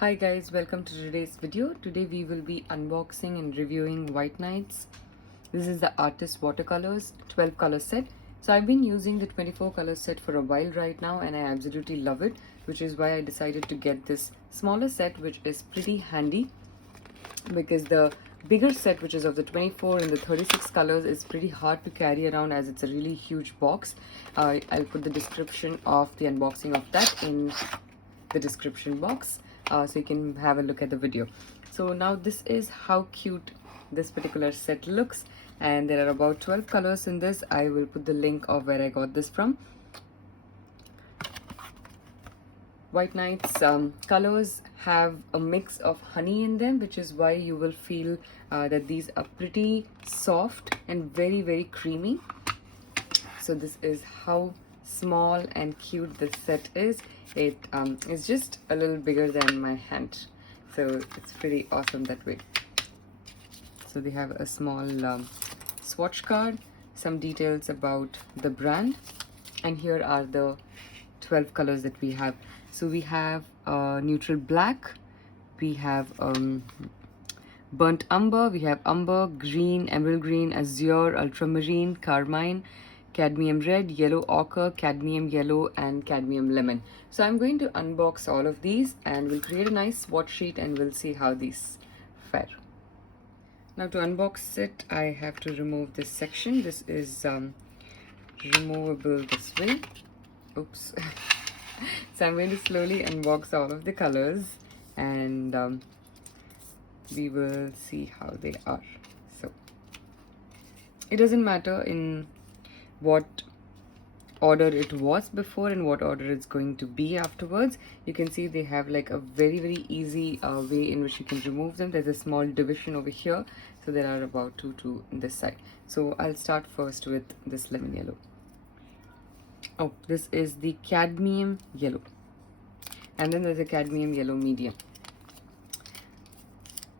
Hi guys, welcome to today's video. Today we will be unboxing and reviewing White Nights. This is the Artist Watercolors 12 color set. So I've been using the 24 color set for a while right now and I absolutely love it, which is why I decided to get this smaller set, which is pretty handy because the bigger set, which is of the 24 and the 36 colors, is pretty hard to carry around as it's a really huge box. I'll put the description of the unboxing of that in the description box so you can have a look at the video. So now this is how cute this particular set looks, and there are about 12 colors in this. I will put the link of where I got this from. White Nights colors have a mix of honey in them, which is why you will feel that these are pretty soft and very creamy. So this is how small and cute this set is. It is just a little bigger than my hand, so it's pretty awesome that way. So they have a small swatch card, some details about the brand, and here are the 12 colors that we have. So we have neutral black, we have burnt umber, we have umber, green, emerald green, azure, ultramarine, carmine, cadmium red, yellow ochre, cadmium yellow, and cadmium lemon. So I'm going to unbox all of these and we'll create a nice swatch sheet and we'll see how these fare. Now to unbox it, I have to remove this section. This is removable this way. Oops. So I'm going to slowly unbox all of the colors and we will see how they are. So it doesn't matter in what order it was before and what order it's going to be afterwards. You can see they have like a very easy way in which you can remove them. There's a small division over here, so there are about two on this side. So I'll start first with this lemon yellow. Oh, this is the cadmium yellow, and then there's a cadmium yellow medium.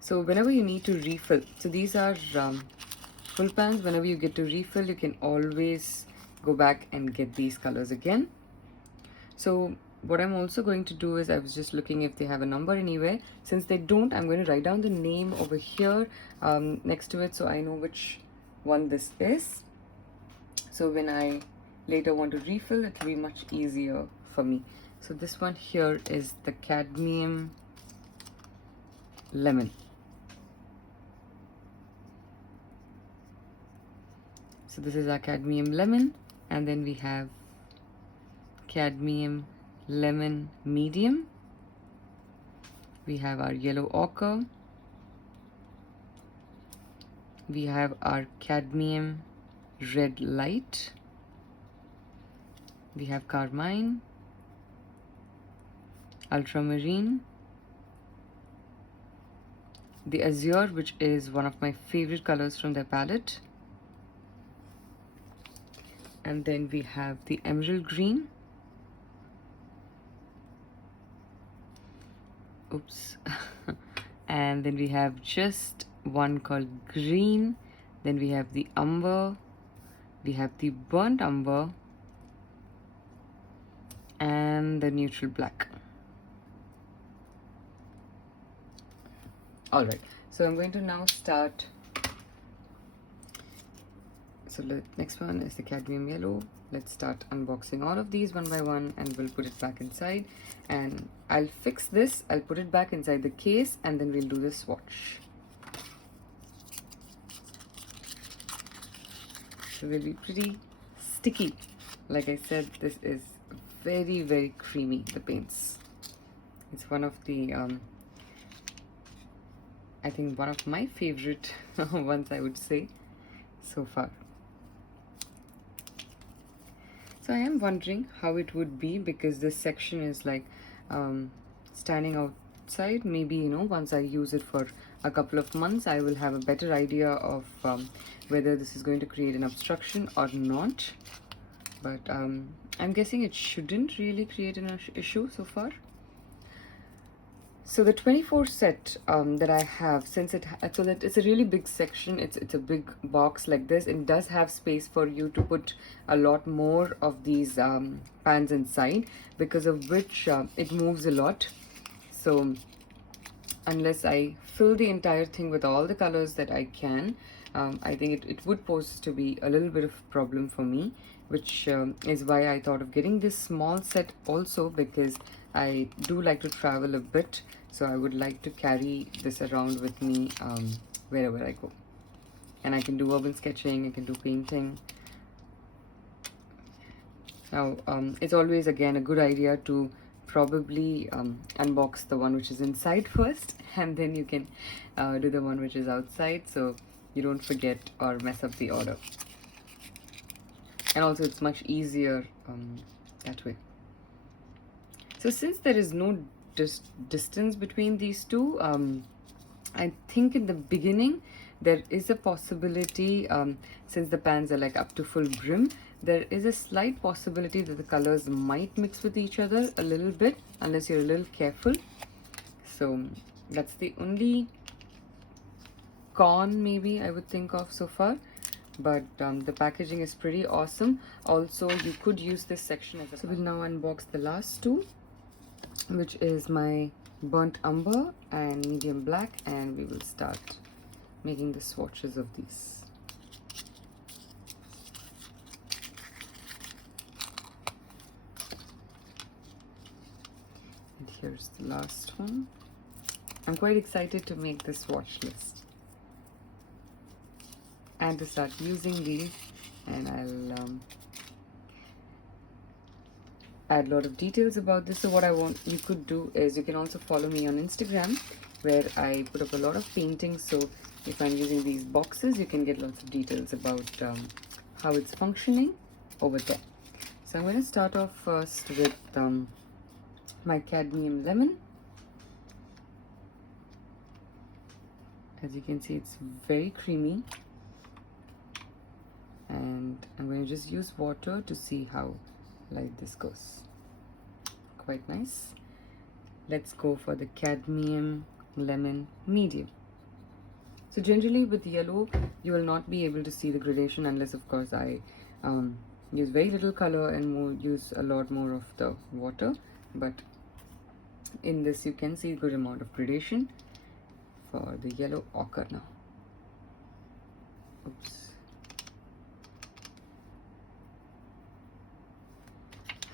So whenever you need to refill, so these are full pans. Whenever you get to refill, you can always go back and get these colors again. So what I'm also going to do is, I was just looking if they have a number anywhere. Since they don't, I'm going to write down the name over here next to it so I know which one this is. So when I later want to refill, it will be much easier for me. So this one here is the cadmium lemon. So this is our cadmium lemon, and then we have cadmium lemon medium. We have our yellow ochre. We have our cadmium red light. We have carmine, ultramarine, the azure, which is one of my favorite colors from their palette, and then we have the emerald green. Oops. And then we have just one called green. Then we have the umber, we have the burnt umber, and the neutral black. All right, so I'm going to now start. So the next one is the cadmium yellow. Let's start unboxing all of these one by one and we'll put it back inside, and I'll fix this. I'll put it back inside the case and then we'll do the swatch. So they'll be pretty sticky. Like I said, this is very creamy, the paints. It's one of the I think one of my favorite ones, I would say, so far. So I am wondering how it would be, because this section is like standing outside. Maybe, you know, once I use it for a couple of months, I will have a better idea of whether this is going to create an obstruction or not. But I'm guessing it shouldn't really create an issue so far. So the 24 set that I have, since so that it's a really big section, it's a big box like this, it does have space for you to put a lot more of these pans inside, because of which it moves a lot. So unless I fill the entire thing with all the colors that I can, I think it would pose to be a little bit of problem for me, which is why I thought of getting this small set also, because I do like to travel a bit, so I would like to carry this around with me wherever I go. And I can do urban sketching, I can do painting. Now, it's always again a good idea to probably unbox the one which is inside first, and then you can do the one which is outside, so you don't forget or mess up the order. And also it's much easier that way. So since there is no distance between these two, I think in the beginning there is a possibility, since the pans are like up to full brim, there is a slight possibility that the colors might mix with each other a little bit, unless you're a little careful. So that's the only con maybe I would think of so far. But the packaging is pretty awesome. Also, you could use this section as a... So we'll now unbox the last two, which is my burnt umber and medium black, and we will start making the swatches of these. And here's the last one. I'm quite excited to make this swatch list and to start using these, and I'll add a lot of details about this. So what I want you could do is you can also follow me on Instagram, where I put up a lot of paintings. So if I'm using these boxes, you can get lots of details about how it's functioning over there. So I'm going to start off first with my cadmium lemon. As you can see, it's very creamy, and I'm going to just use water to see how light this goes. Quite nice. Let's go for the cadmium lemon medium. So generally with yellow you will not be able to see the gradation, unless of course I use very little color and use a lot more of the water, but in this you can see a good amount of gradation for the yellow ochre now. Oops.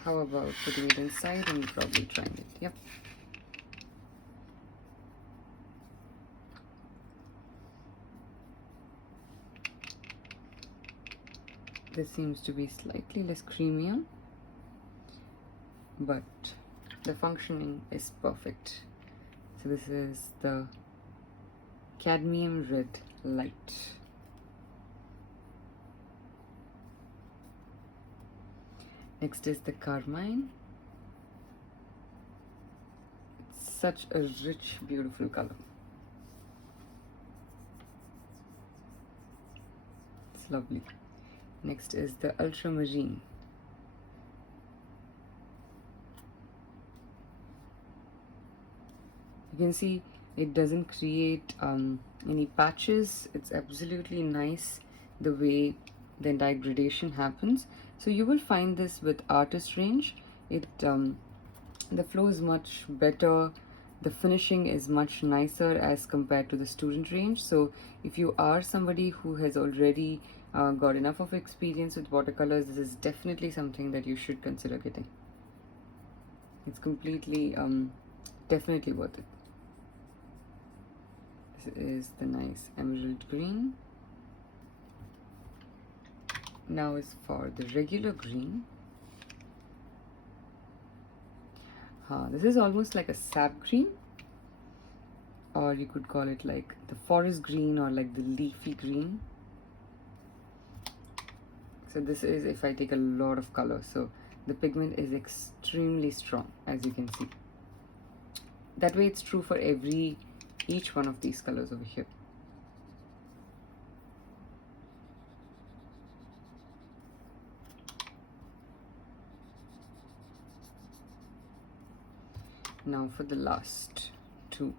How about putting it inside and probably trying it? Yep. This seems to be slightly less creamier, but the functioning is perfect. So this is the cadmium red light. Next is the carmine. It's such a rich, beautiful color. It's lovely. Next is the ultramarine. You can see it doesn't create any patches. It's absolutely nice the way the entire gradation happens. So you will find this with artist range. It the flow is much better, the finishing is much nicer as compared to the student range. So if you are somebody who has already got enough of experience with watercolors, this is definitely something that you should consider getting. It's completely definitely worth it. This is the nice emerald green. Now is for the regular green. This is almost like a sap green, or you could call it like the forest green or like the leafy green. So this is if I take a lot of color, so the pigment is extremely strong, as you can see. That way it's true for each one of these colors over here. Now for the last two.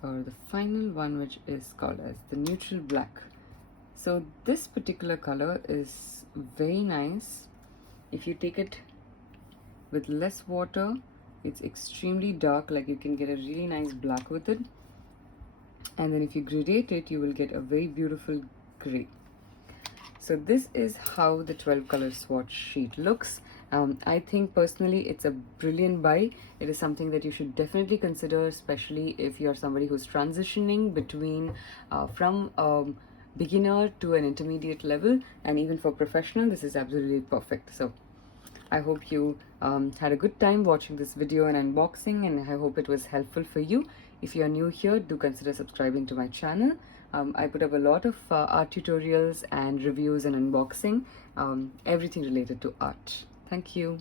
For the final one, which is called as the neutral black. So this particular color is very nice. If you take it with less water, it's extremely dark, like you can get a really nice black with it. And then if you gradate it, you will get a very beautiful gray. So this is how the 12 color swatch sheet looks. I think personally it's a brilliant buy. It is something that you should definitely consider, especially if you're somebody who's transitioning between from beginner to an intermediate level, and even for professional, this is absolutely perfect. So I hope you had a good time watching this video and unboxing, and I hope it was helpful for you. If you are new here, do consider subscribing to my channel. I put up a lot of art tutorials and reviews and unboxing, everything related to art. Thank you.